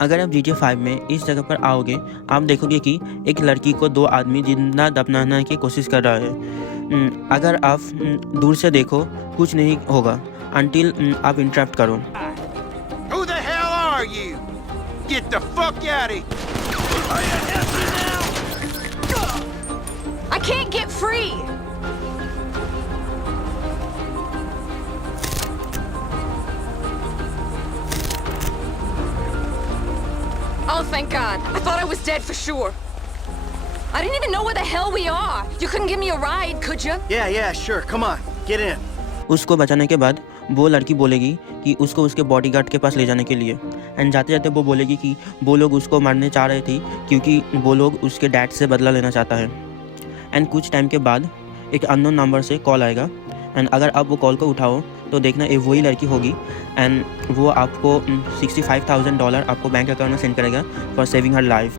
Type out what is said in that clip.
अगर आप GTA 5 में इस जगह पर आओगे, आप देखोगे कि एक लड़की को 2 आदमी जिंदा दफनाने की कोशिश कर रहा है। अगर आप दूर से देखो, कुछ नहीं होगा अनटिल आप इंटरप्ट करो। Who the hell are you? Get the fuck out of here! I can't get free! Oh, thank God. I thought I was dead for sure. I didn't even know where the hell we are. You couldn't give me a ride, could you? Yeah, sure. Come on, get in. उसको बचाने के बाद वो लड़की बोलेगी कि उसको उसके बॉडीगार्ड के पास ले जाने के लिए, एंड जाते जाते वो बोलेगी कि वो लोग उसको मारने चाह रहे थे क्योंकि वो लोग उसके डैड से बदला लेना चाहता है। एंड कुछ टाइम के बाद एक अननोन नंबर से कॉल आएगा, एंड अगर आप वो कॉल को उठाओ तो देखना ये वही लड़की होगी, एंड वो आपको $65,000 आपको बैंक अकाउंट में सेंड करेगा फॉर सेविंग हर लाइफ।